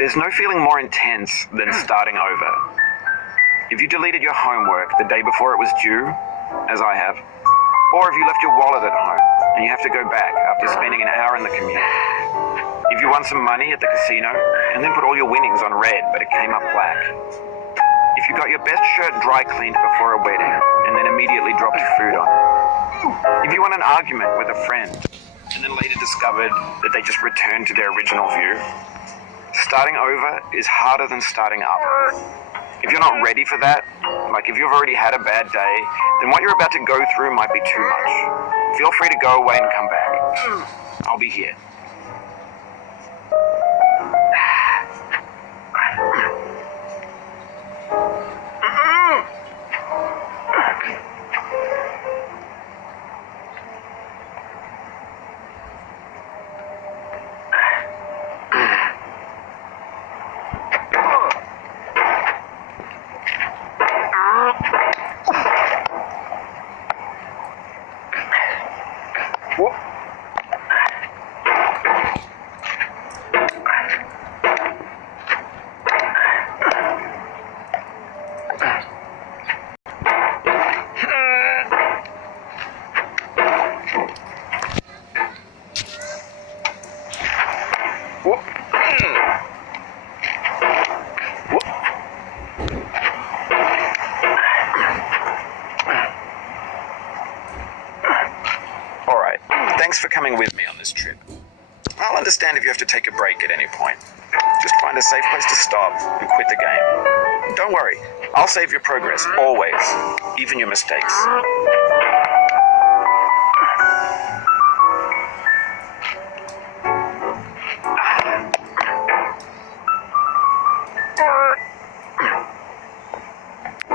There's no feeling more intense than starting over. If you deleted your homework the day before it was due, as I have, or if you left your wallet at home and you have to go back after spending an hour in the commute. If you won some money at the casino and then put all your winnings on red but it came up black. If you got your best shirt dry cleaned before a wedding and then immediately dropped food on it. If you won an argument with a friend and then later discovered that they just returned to their original view. Starting over is harder than starting up. If you're not ready for that, like if you've already had a bad day, then what you're about to go through might be too much. Feel free to go away and come back. I'll be here. Thanks for coming with me on this trip. I'll understand if you have to take a break at any point. Just find a safe place to stop and quit the game. Don't worry, I'll save your progress, always, even your mistakes.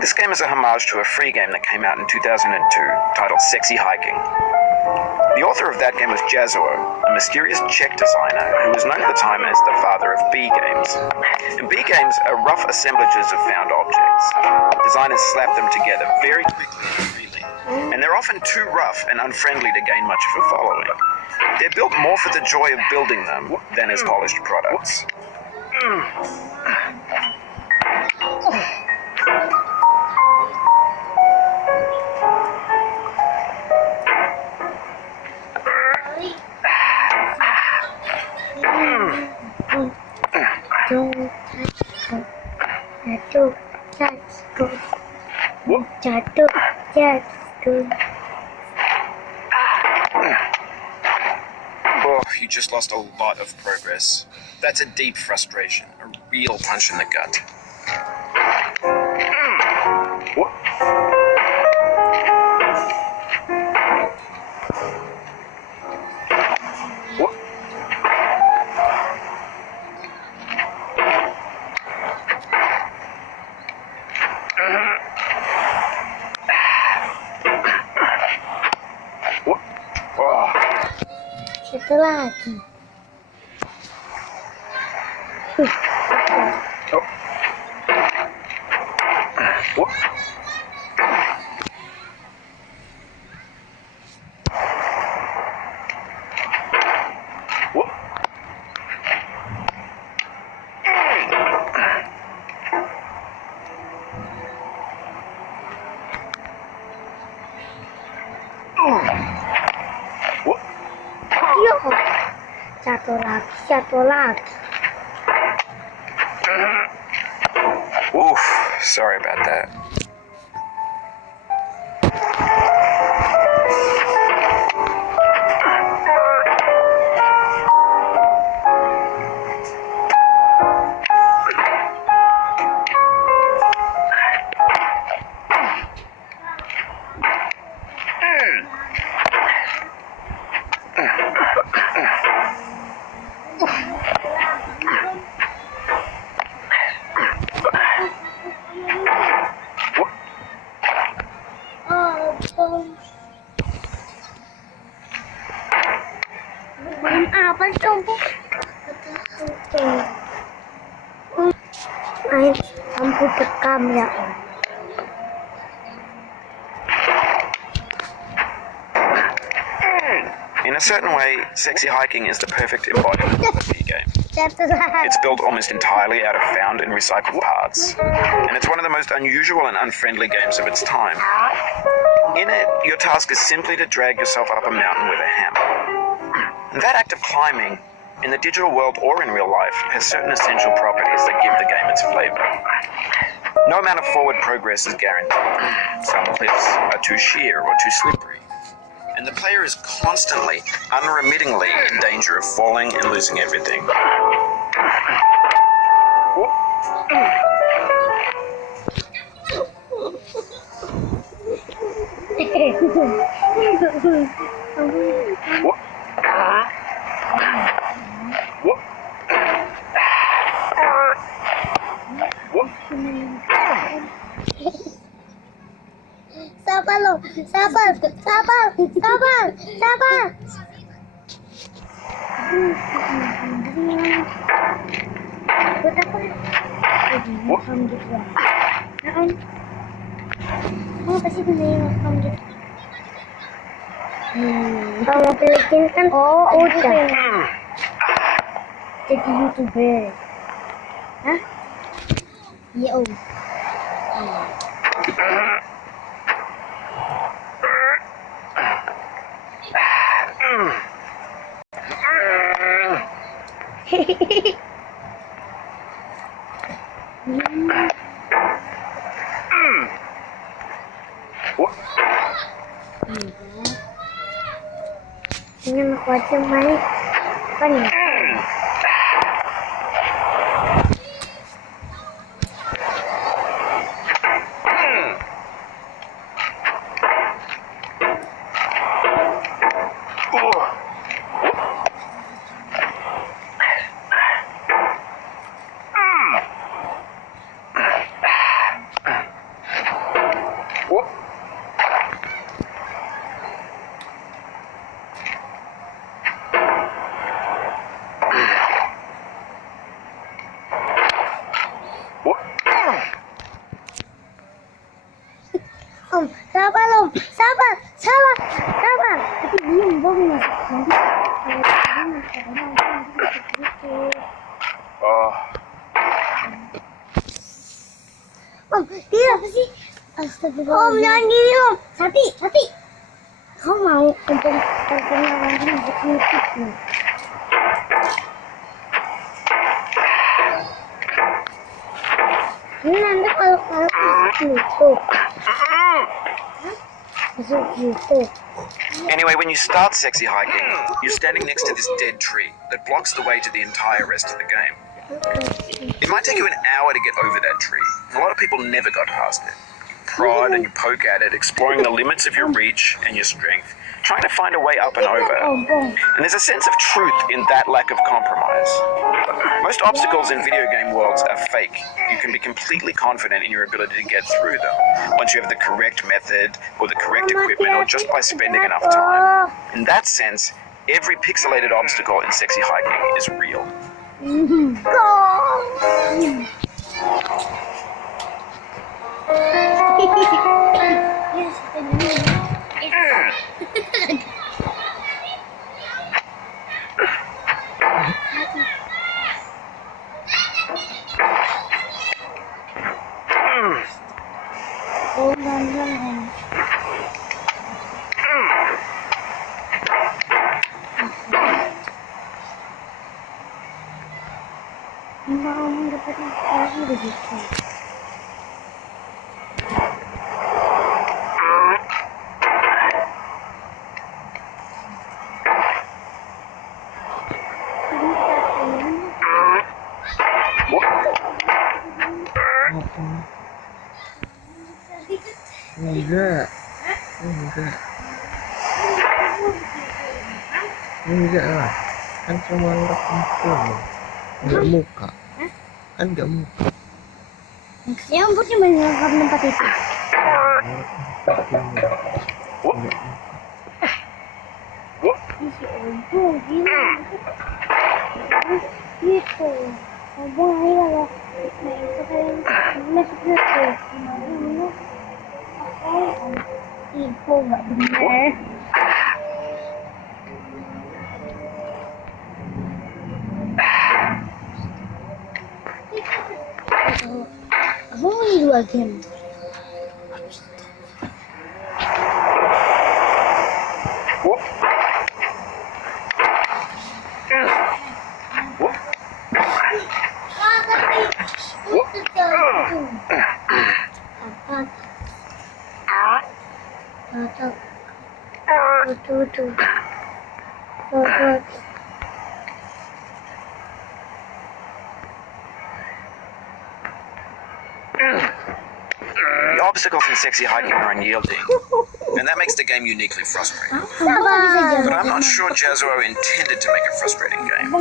This game is a homage to a free game that came out in 2002 titled Sexy Hiking. The author of that game was Jazuo, a mysterious Czech designer who was known at the time as the father of B games. And B games are rough assemblages of found objects. Designers slap them together very quickly and freely, and they're often too rough and unfriendly to gain much of a following. They're built more for the joy of building them than as polished products. Oh, you just lost a lot of progress. That's a deep frustration, a real punch in the gut. Satu lagi. jatuh lagi. Oof, sorry about that. Apa dong? Main lampu bekam ya. In a certain way, sexy hiking is the perfect embodiment of the game. It's built almost entirely out of found and recycled parts, and it's one of the most unusual and unfriendly games of its time. In it, your task is simply to drag yourself up a mountain with a hammer. And that act of climbing, in the digital world or in real life, has certain essential properties that give the game its flavor. No amount of forward progress is guaranteed. Some cliffs are too sheer or too slippery, and the player is constantly, unremittingly in danger of falling and losing everything. Sabar lo, sabar. Pasti bener gitu. Kalau bikin kan udah jadi YouTuber. Hah? Iya om. Ini aku aja main kan ya. Om, sabar om, sabar. Tapi diem dong nanti Om, dia apa sih? Astagfirullah. Om, jangan gini om. Sati. Kau mau tonton lagi di YouTube? Ini nanti kalau YouTube. Anyway, when you start sexy hiking, you're standing next to this dead tree that blocks the way to the entire rest of the game. It might take you an hour to get over that tree, and a lot of people never got past it. You prod and you poke at it, exploring the limits of your reach and your strength, trying to find a way up and over. And there's a sense of truth in that lack of compromise. Most obstacles in video game worlds are fake. You can be completely confident in your ability to get through them once you have the correct method or the correct equipment or just by spending enough time. In that sense, every pixelated obstacle in sexy hiking is real. Kamu dapat lagi begitu. Enggak. Enggak lah. Kan cuma rambut. Enggak muka. Kan enggak muka. Maksudnya rambutnya menangkap tempat itu. Gitu. Ngomong aja kalau nah itu kayak maksudnya tuh info nggak benar. Aku mau dua game. The obstacles in sexy hiking are unyielding, and that makes the game uniquely frustrating. But I'm not sure Jazzo intended to make a frustrating game.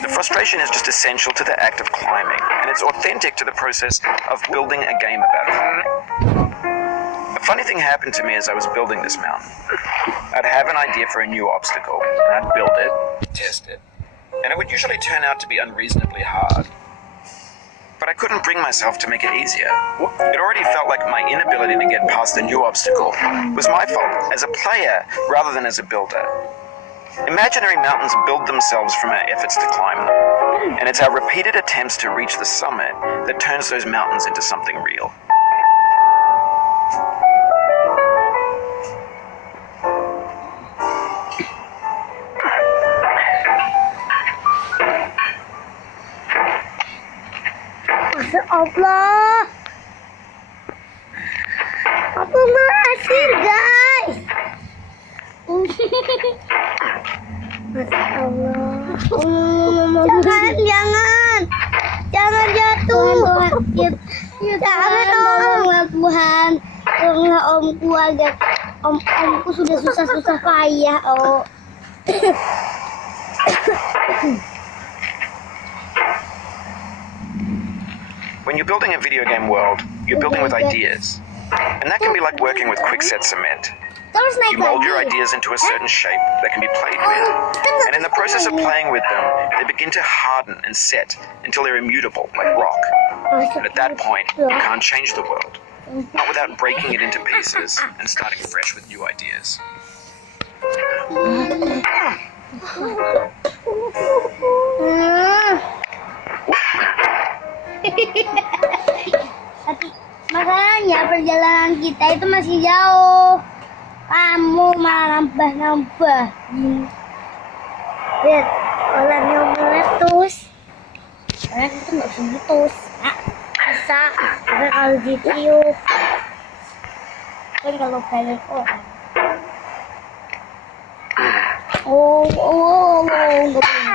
The frustration is just essential to the act of climbing, and it's authentic to the process of building a game about climbing. A funny thing happened to me as I was building this mountain. I'd have an idea for a new obstacle, and I'd build it, test it, and it would usually turn out to be unreasonably hard. But I couldn't bring myself to make it easier. It already felt like my inability to get past the new obstacle was my fault as a player rather than as a builder. Imaginary mountains build themselves from our efforts to climb them, and it's our repeated attempts to reach the summit that turns those mountains into something real. Masya Allah, aku berhasil guys. Masya Allah, jangan jatuh. Jangan tolonglah Tuhan, tolonglah omku agar omku sudah susah payah. Oh. When you're building a video game world, you're building with ideas. And that can be like working with quickset cement. You mold your ideas into a certain shape that can be played with. And in the process of playing with them, they begin to harden and set until they're immutable, like rock. And at that point, you can't change the world. Not without breaking it into pieces and starting fresh with new ideas. Makanya perjalanan kita itu masih jauh. Kamu malah nambah. Lihat, kolamnya meletus. Karena itu nggak bisa meletus. Bisa, tapi kalau ditiup. Kan kalau balik orang. Oh, nggak boleh